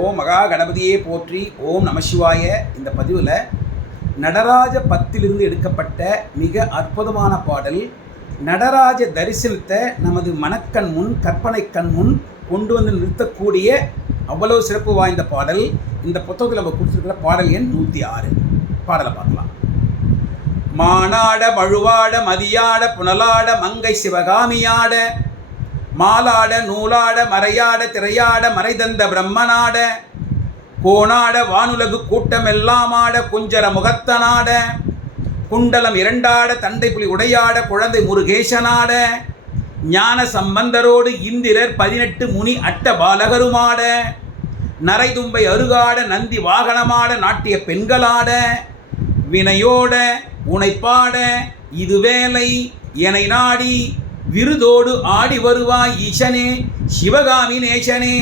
ஓம் மகா கணபதியே போற்றி ஓம் நமசிவாய இந்த பதிவில் நடராஜ பத்திலிருந்து எடுக்கப்பட்ட மிக அற்புதமான பாடல் நடராஜ தரிசனத்தை நமது மனக்கண் முன் கற்பனை கண் முன் கொண்டு வந்து நிறுத்தக்கூடிய அவ்வளவு சிறப்பு வாய்ந்த பாடல். இந்த புத்தகத்தில் நம்ம கொடுத்துருக்கிற பாடல் எண் நூற்றி ஆறு. பாடலை பார்க்கலாம். மானாட மழுவாட மதியாட புனலாட மங்கை சிவகாமியாட மாலாட நூலாட மறையாட திரையாட மறைதந்த பிரம்மனாட கோணாட வானுலகு கூட்டம் எல்லாமாட குஞ்சர முகத்தனாட குண்டலம் இரண்டாட தந்தை புலி உடையாட குழந்தை முருகேசனாட ஞான சம்பந்தரோடு இந்திரர் பதினெட்டு முனி அட்ட பாலகருமாட நரைதும்பை அருகாட நந்தி வாகனமாட நாட்டிய பெண்களாட வினையோட உனைப்பாட இது வேலை எனை நாடி விருதோடு ஆடி வருவாய் ஈசனே சிவகாமி நேசனே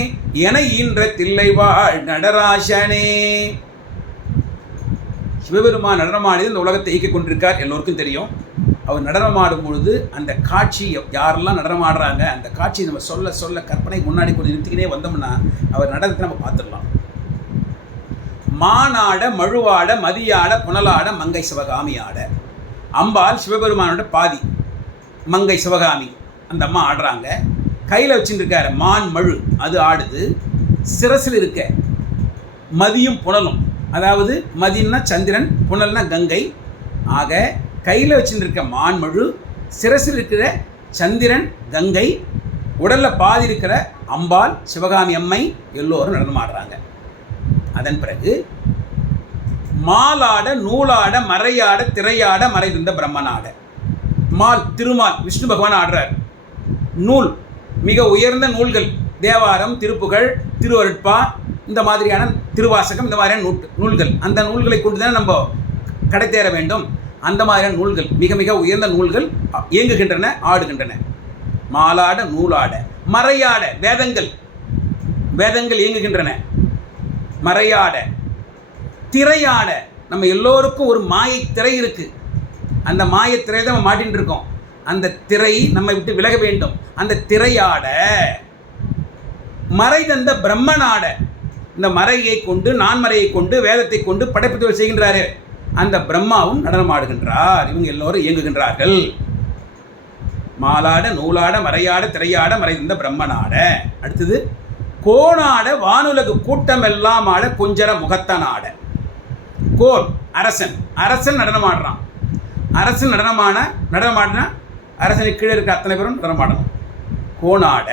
என ஈன்ற தில்லைவாழ் நடராசனே. சிவபெருமான் நடனமாடி இந்த உலகத்தை இயக்கிக் கொண்டிருக்கார் எல்லோருக்கும் தெரியும். அவர் நடனமாடும் பொழுது அந்த காட்சி யாரெல்லாம் நடனமாடுறாங்க அந்த காட்சி நம்ம சொல்ல சொல்ல கற்பனை முன்னாடி கொஞ்சம் நிறுத்திக்கினே வந்தோம்னா அவர் நடனத்தை நம்ம பார்த்துடலாம். மானாட மழுவாட மதியாட புனலாட மங்கை சிவகாமி ஆட அம்பாள் சிவபெருமானோட பாதி. மங்கை சிவகாமி. அந்த அம்மா ஆடுறாங்க. கையில் வச்சுருக்காரு மான் மழு. அது ஆடுது. சிரசில் இருக்க மதியும் புனலும். அதாவது மதியம்னா சந்திரன் புனல்னா கங்கை. ஆக கையில் வச்சுருக்க இருக்க மான்மழு சிரசில் இருக்கிற சந்திரன் கங்கை உடலில் பாதி இருக்கிற அம்பாள் சிவகாமி அம்மை எல்லோரும் நடனமாடுறாங்க அதன் பிறகு மாலாட நூலாட மறையாட திரையாட மறைந்திருந்த பிரம்மனாட மால் திருமால் விஷ்ணு பகவான் ஆடுறார். நூல் மிக உயர்ந்த நூல்கள் தேவாரம் திருப்புகழ் திருவருட்பா இந்த மாதிரியான திருவாசகம் இந்த மாதிரியான நூட் நூல்கள். அந்த நூல்களை கொண்டு தானே நம்ம கடை தேர வேண்டும். அந்த மாதிரியான நூல்கள் மிக மிக உயர்ந்த நூல்கள் இயங்குகின்றன ஆடுகின்றன. மாலாட நூலாட மறையாட வேதங்கள் வேதங்கள் இயங்குகின்றன. மறையாட திரையாட நம்ம எல்லோருக்கும் ஒரு மாயை திரை இருக்குது அந்த மாயத்திரை தான் நம்ம மாட்டின்னு இருக்கோம். அந்த திரை நம்மை விட்டு விலக வேண்டும். அந்த திரையாட மறை தந்த பிரம்மனாட இந்த மறையை கொண்டு நான்மறையை கொண்டு வேதத்தை கொண்டு படைப்பு தொழில் செய்கின்றாரு. அந்த பிரம்மாவும் நடனமாடுகின்றார். இவங்க எல்லோரும் இயங்குகின்றார்கள். மாலாட நூலாட மறையாட திரையாட மறைந்த பிரம்மனாட. அடுத்தது கோணாட வானுலகு கூட்டம் எல்லாம் ஆட குஞ்சர முகத்தனாட. கோர் அரசன். அரசன் நடனமாடுறான். அரசு நடனமான நடனமாடினா அரசனுக்கு கீழே இருக்க அத்தனை பேரும் நடனமாடணும். கோணாட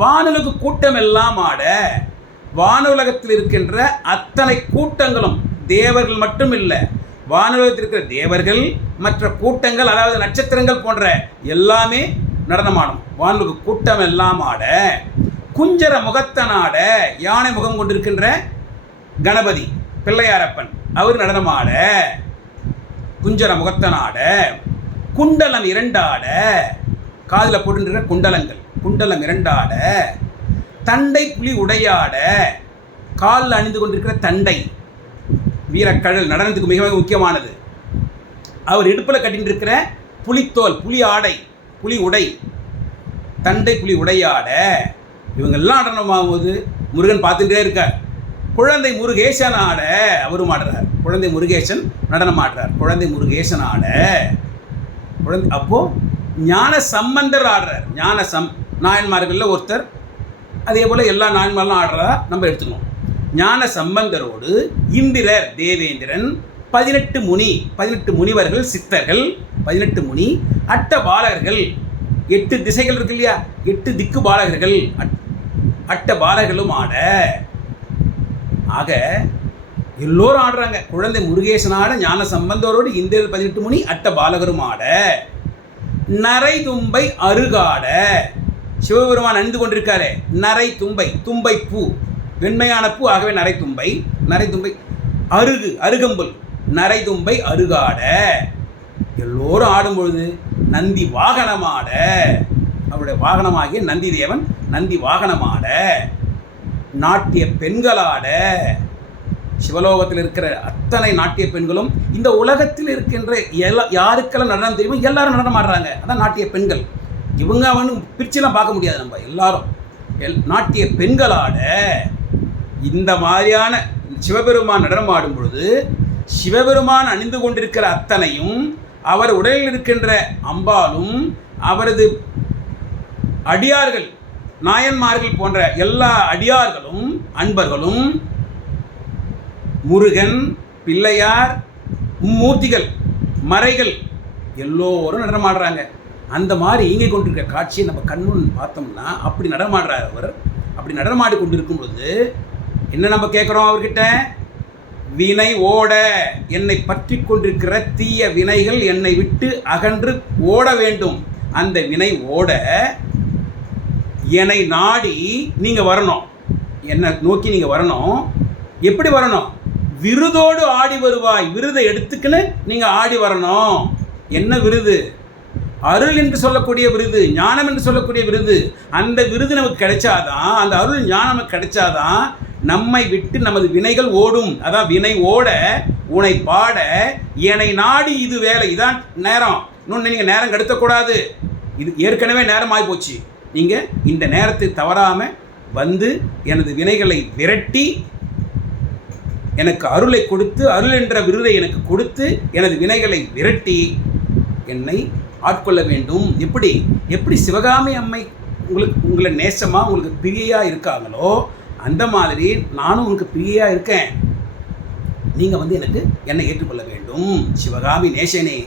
வானுலகு கூட்டம் எல்லாம் ஆட வானுலகத்தில் இருக்கின்ற அத்தனை கூட்டங்களும் தேவர்கள் மட்டும் இல்லை வானுலகத்தில் இருக்கிற தேவர்கள் மற்ற கூட்டங்கள் அதாவது நட்சத்திரங்கள் போன்ற எல்லாமே நடனமாடும் வானுலகு கூட்டம் எல்லாம் ஆட குஞ்சர முகத்தனாட யானை முகம் கொண்டிருக்கின்ற கணபதி பிள்ளையாரப்பன் அவர் நடனமாட. குஞ்சர முகத்தனாட குண்டலம் இரண்டாட காதில் போட்டுருக்கிற குண்டலங்கள் குண்டலம் இரண்டாட தண்டை புலி உடையாட காலில் அணிந்து கொண்டிருக்கிற தண்டை வீரக்கழல் நடனத்துக்கு மிக மிக முக்கியமானது. அவர் இடுப்பில் கட்டின்னு இருக்கிற புலித்தோல் புலி ஆடை புலி உடை தண்டை புலி உடையாட இவங்கெல்லாம் நடனமாகும்போது முருகன் பார்த்துட்டே இருக்கார். குழந்தை முருகேசன் ஆட அவரும் ஆடுறார். குழந்தை முருகேசன் நடனம் ஆடுறார். குழந்தை முருகேசன் ஆட குழந்தை அப்போது ஞான சம்பந்தர் ஆடுறார். ஞான சம் நாயன்மார்களில் ஒருத்தர் அதே போல் எல்லா நாயன்மார்களும் ஆடுறதா நம்ம எடுத்துக்கணும். ஞான சம்பந்தரோடு இந்திரர் தேவேந்திரன் பதினெட்டு முனி பதினெட்டு முனிவர்கள் சித்தர்கள் பதினெட்டு முனி அட்ட பாலகர்கள் எட்டு திசைகள் இருக்கு இல்லையா? எட்டு திக்கு பாலகர்கள் அட்ட பாலகர்களும் ஆட ஆக எல்லோரும் ஆடுறாங்க. குழந்தை முருகேசனாட ஞான சம்பந்தரோடு இந்திரல் பதினெட்டு முனி அட்ட பாலகரும் ஆட நரை தும்பை அருகாட. சிவபெருமான் அணிந்து கொண்டிருக்காரே நரை தும்பை தும்பை பூ. வெண்மையான பூ ஆகவே நரை தும்பை நரை தும்பை அருகு அருகம்புல். நரை தும்பை அருகாட. எல்லோரும் ஆடும்பொழுது நந்தி வாகனமாட அவருடைய வாகனமாகிய நந்தி தேவன் நந்தி வாகனமாட நாட்டிய பெண்களாட சிவலோகத்தில் இருக்கிற அத்தனை நாட்டிய பெண்களும் இந்த உலகத்தில் இருக்கின்ற எல்லா யாருக்கெல்லாம் நடனம் தெரியுமோ எல்லாரும் நடனம் ஆடுறாங்க. அதான் நாட்டிய பெண்கள். இவங்க அவனு பிரிச்சுலாம் பார்க்க முடியாது நம்ம எல்லாரும். எல் நாட்டிய பெண்களாட இந்த மாதிரியான சிவபெருமான் நடனமாடும் பொழுது சிவபெருமான் அணிந்து கொண்டிருக்கிற அத்தனையும் அவர் உடலில் இருக்கின்ற அம்பாலும் அவரது அடியார்கள் நாயன்மார்கள் போன்ற எல்லா அடியார்களும் அன்பர்களும் முருகன் பிள்ளையார் மூர்த்திகள் மறைகள் எல்லோரும் நடனமாடுறாங்க. அந்த மாதிரி இங்கே கொண்டிருக்க காட்சியை நம்ம கண்முன் பார்த்தோம்னா அப்படி நடனமாடுறார் அவர். அப்படி நடனமாடி கொண்டிருக்கும் பொழுது என்ன நம்ம கேட்குறோம் அவர்கிட்ட? வினை ஓட என்னை பற்றி கொண்டிருக்கிற தீய வினைகள் என்னை விட்டு அகன்று ஓட வேண்டும். அந்த வினை ஓட என்னை நாடி நீங்கள் வரணும். என்னை நோக்கி நீங்கள் வரணும். எப்படி வரணும்? விருதோடு ஆடி வருவாய். விருதை எடுத்துக்கின்னு நீங்கள் ஆடி வரணும். என்ன விருது? அருள் என்று சொல்லக்கூடிய விருது ஞானம் என்று சொல்லக்கூடிய விருது. அந்த விருது நமக்கு கிடைச்சாதான் அந்த அருள் ஞானம் நமக்கு கிடைச்சாதான் நம்மை விட்டு நமது வினைகள் ஓடும். அதான் வினை ஓட உனை பாட என்னை நாடி இது வேலை. இதான் நேரம். இன்னொன்று நீங்கள் நேரம் கெடுத்தக்கூடாது இது ஏற்கனவே நேரம் ஆகி போச்சு. நீங்கள் இந்த நேரத்தை தவறாமல் வந்து எனது வினைகளை விரட்டி எனக்கு அருளை கொடுத்து அருள் என்ற விருதை எனக்கு கொடுத்து எனது வினைகளை விரட்டி என்னை ஆட்கொள்ள வேண்டும். எப்படி? எப்படி சிவகாமி அம்மை உங்களுக்கு உங்களை நேசமாக உங்களுக்கு பிரியையாக இருக்காங்களோ அந்த மாதிரி நானும் உங்களுக்கு பிரியையாக இருக்கேன். நீங்கள் வந்து எனக்கு என்னை ஏற்றுக்கொள்ள வேண்டும். சிவகாமி நேசனே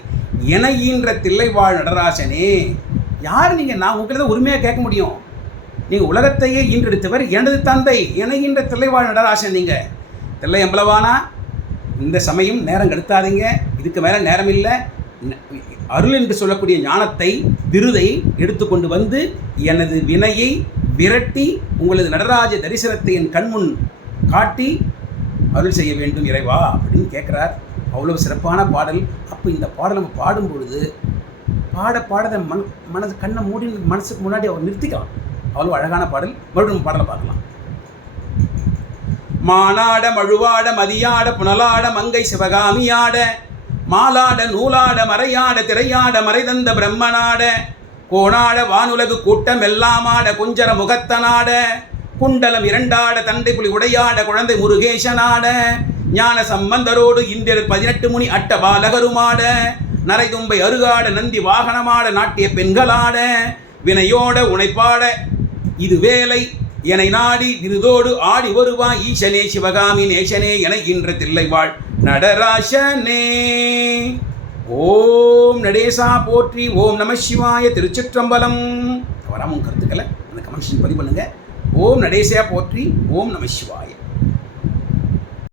என ஈன்ற தில்லைவாழ் நடராசனே யார் நீங்கள் நான் உங்கள்கிட்ட தான் உரிமையாக கேட்க முடியும். நீங்கள் உலகத்தையே ஈன்றெடுத்தவர் எனது தந்தை என ஈன்ற தில்லைவாழ் நடராசன் நீங்கள் தில்லை எம்பளவானா? இந்த சமயம் நேரம் கெடுத்தாதீங்க. இதுக்கு மேலே நேரம் இல்லை. அருள் என்று சொல்லக்கூடிய ஞானத்தை விருதை எடுத்துக்கொண்டு வந்து எனது வினையை விரட்டி உங்களது நடராஜ தரிசனத்தை என் கண்முன் காட்டி அருள் செய்ய வேண்டும் இறைவா அப்படின்னு கேட்குறார் அவ்வளவு சிறப்பான பாடல். அப்போ இந்த பாடல் நம்ம பாடும் பொழுது பாட பாடத மன மனது கண்ணை மூடி மனசுக்கு முன்னாடி அவர் நிறுத்திக்கலாம். அவ்வளோ அழகான பாடல். மறுபடியும் பாடலை பார்க்கலாம். மானாட மழுவாட மதியாட புனலாட மங்கை சிவகாமியாட மாலாட நூலாட மறையாட திரையாட மறைதந்த பிரம்மனாட கோணாட வானுலகு கூட்டம் எல்லாமாட குஞ்சர முகத்தனாட குண்டலம் இரண்டாட தந்தை புலி உடையாட குழந்தை முருகேசனாட ஞான சம்பந்தரோடு இந்திரர் பதினெட்டு முனி அட்ட பாலகருமாட நரைதும்பை அருகாட நந்தி வாகனமாட நாட்டிய பெண்களாட வினையோட உனைப்பாட இது வேலை என்னை நாடி விருதோடு ஆடி வருவாய் ஈசனே சிவகாமி நேசனே என இன்ற தில்லைவாள் நடராசனே. ஓம் நடேசா போற்றி ஓம் நம சிவாய திருச்சிற்றம்பலம். தவறாம உங்க கருத்துக்களை அந்த கமெண்ட்ஸ் பதிவு பண்ணுங்க. ஓம் நடேசா போற்றி ஓம் நம சிவாய.